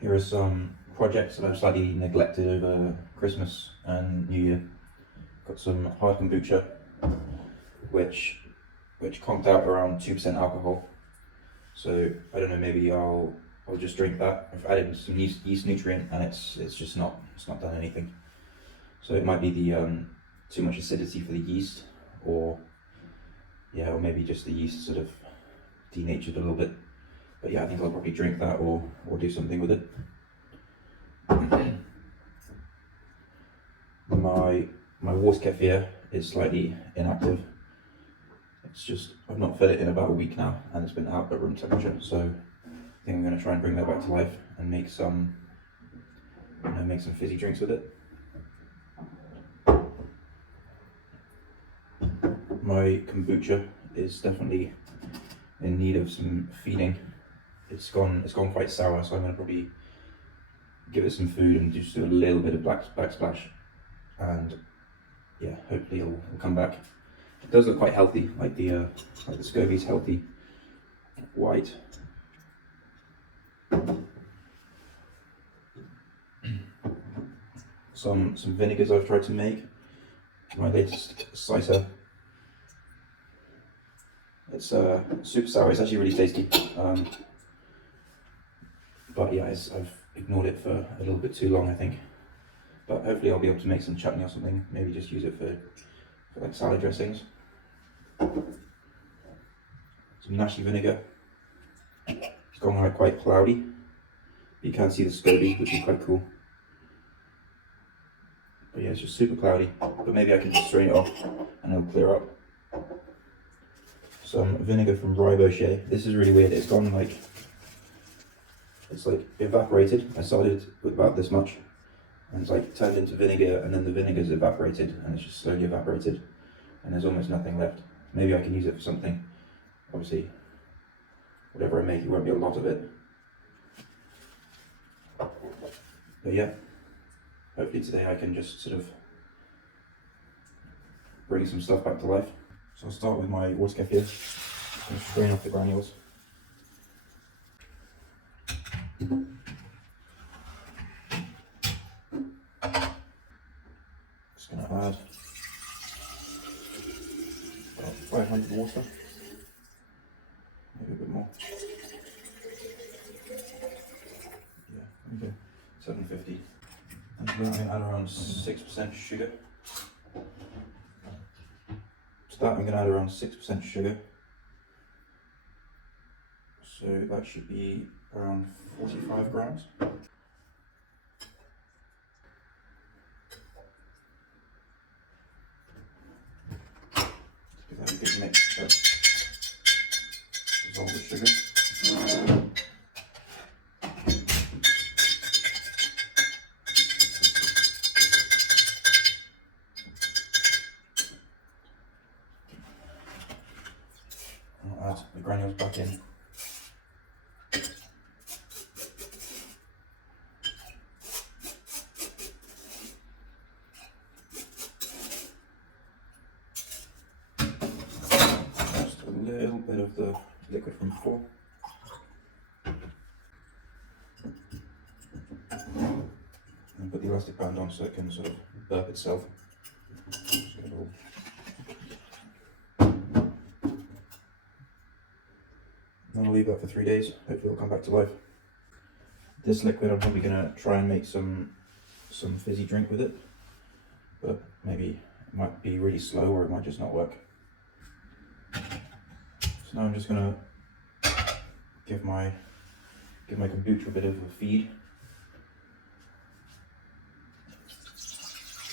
Here are some projects that I've slightly neglected over Christmas and New Year. Got some hard kombucha, which conked out around 2% alcohol. So I don't know, maybe I'll just drink that. I've added some yeast nutrient, and it's just not done anything. So it might be the too much acidity for the yeast, or maybe just the yeast sort of denatured a little bit. But yeah, I think I'll probably drink that or do something with it. My water kefir is slightly inactive. It's just, I've not fed it in about a week now, and it's been out at room temperature. So I think I'm going to try and bring that back to life and make some fizzy drinks with it. My kombucha is definitely in need of some feeding. It's gone quite sour, so I'm going to probably give it some food and just do a little bit of backsplash, and yeah, hopefully it'll come back. It does look quite healthy, like the SCOBY's healthy white. Some vinegars I've tried to make. My latest cider. It's super sour. It's actually really tasty. But yeah, I've ignored it for a little bit too long, I think. But hopefully I'll be able to make some chutney or something. Maybe just use it for like salad dressings. Some nashi vinegar. It's gone like quite cloudy. You can see the SCOBY, which is quite cool. But yeah, it's just super cloudy. But maybe I can just strain it off and it'll clear up. Some vinegar from Ribochet. This is really weird. It's like evaporated. I started with about this much, and it's like turned into vinegar, and then the vinegar's evaporated, and it's just slowly evaporated, and there's almost nothing left. Maybe I can use it for something. Obviously, whatever I make, it won't be a lot of it. But yeah, hopefully today I can just sort of bring some stuff back to life. So I'll start with my water kefir and strain off the granules. Just going to add about 500 water, maybe a bit more. Yeah, okay, 750. And then I'm going to add around 6% sugar. To that I'm going to add around 6% sugar. So that should be around 45 grams. Give that a good mix to dissolve the sugar. I'll add the granules back in. A little bit of the liquid from before. And put the elastic band on so it can sort of burp itself. Just get it all. And I'll leave that for 3 days. Hopefully it'll come back to life. This liquid, I'm probably going to try and make some fizzy drink with it, but maybe it might be really slow, or it might just not work. So now I'm just going to give my kombucha a bit of a feed.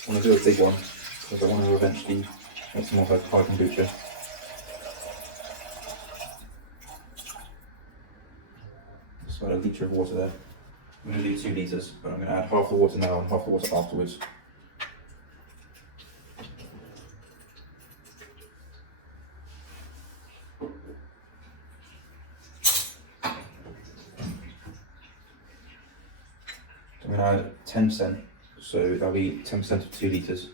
I want to do a big one because I want to eventually make some more hard kombucha. Just about a litre of water there. I'm going to do 2 litres, but I'm going to add half the water now and half the water afterwards. I'm going to add 10%, so that'll be 10% of 2 litres,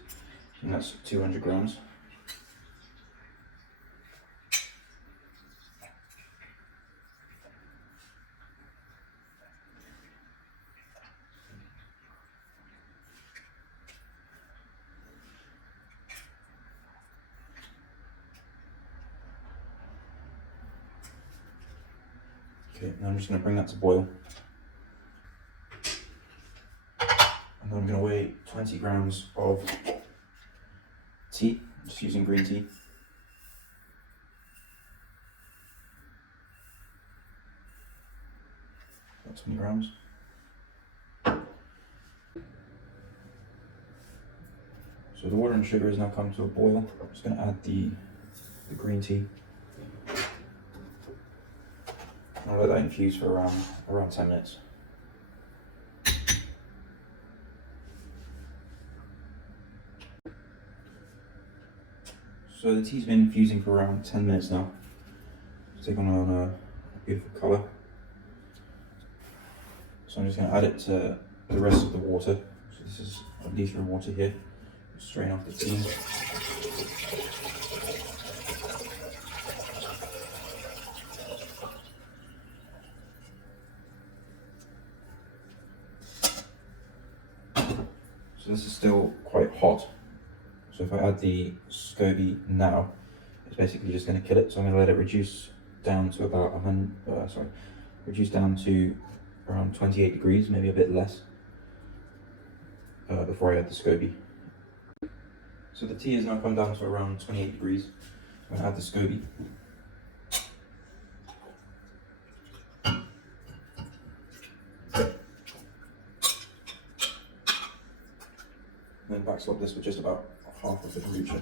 and that's 200 grams. Okay, now I'm just going to bring that to boil. And then I'm going to weigh 20 grams of tea, just using green tea. About 20 grams. So the water and sugar has now come to a boil. I'm just going to add the green tea. I'll let that infuse for around 10 minutes. So the tea's been infusing for around 10 minutes now. It's taken on a beautiful colour. So I'm just going to add it to the rest of the water. So this is a litre of water here. Strain off the tea. So this is still quite hot. So if I add the SCOBY now, it's basically just going to kill it. So I'm going to let it reduce down to about reduce down to around 28 degrees, maybe a bit less, before I add the SCOBY. So the tea has now come down to around 28 degrees. I'm going to add the SCOBY. Then backstop this with just about half of the kombucha.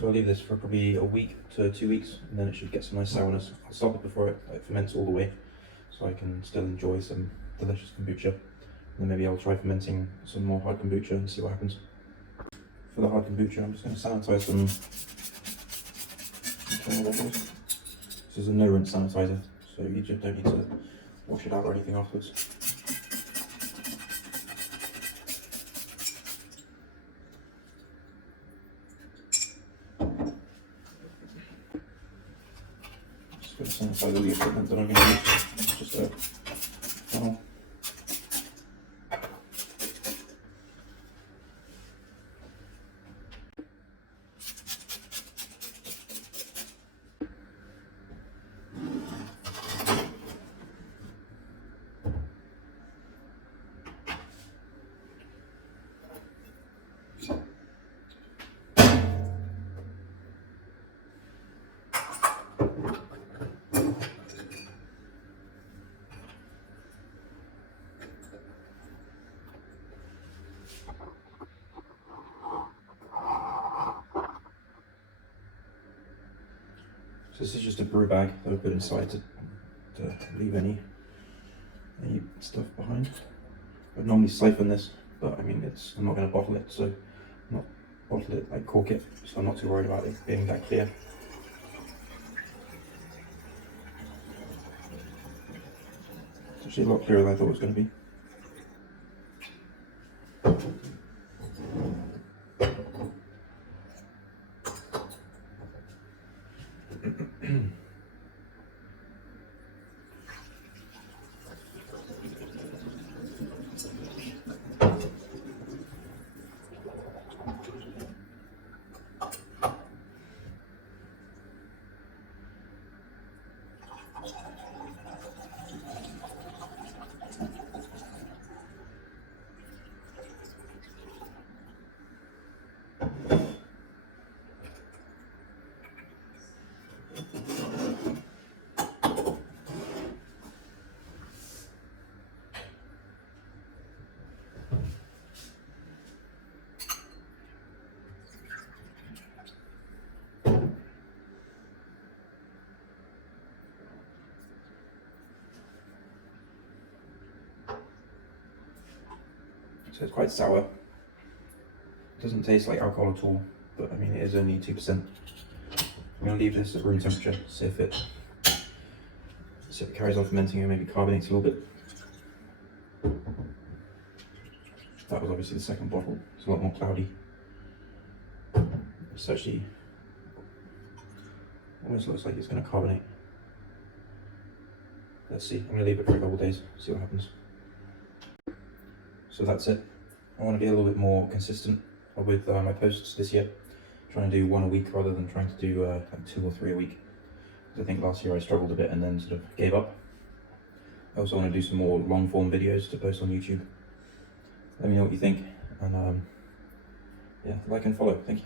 So I'll leave this for probably a week to 2 weeks, and then it should get some nice sourness. I'll stop it before it ferments all the way, so I can still enjoy some delicious kombucha. And then maybe I'll try fermenting some more hard kombucha and see what happens. For the hard kombucha, I'm just going to sanitize some internal bottles. This is a no rinse sanitizer, so you just don't need to wash it out or anything afterwards. Just going to sanitize all the equipment that I'm going to use. Just a funnel. So this is just a brew bag that I put inside to leave any stuff behind. I'd normally siphon this, but I mean I'm not going to bottle it, so I'm not bottle it, like cork it, so I'm not too worried about it being that clear. It's actually a lot clearer than I thought it was going to be. So it's quite sour. It doesn't taste like alcohol at all, but I mean it is only 2%. I'm going to leave this at room temperature, see if it carries on fermenting and maybe carbonates a little bit. That was obviously the second bottle. It's a lot more cloudy. It's actually almost looks like it's going to carbonate. let's see. I'm going to leave it for a couple of days, see what happens. So that's it. I want to be a little bit more consistent with my posts this year. Trying to do one a week rather than trying to do like 2 or 3 a week. I think last year I struggled a bit and then sort of gave up. I also want to do some more long form videos to post on YouTube. Let me know what you think, and yeah, like and follow. Thank you.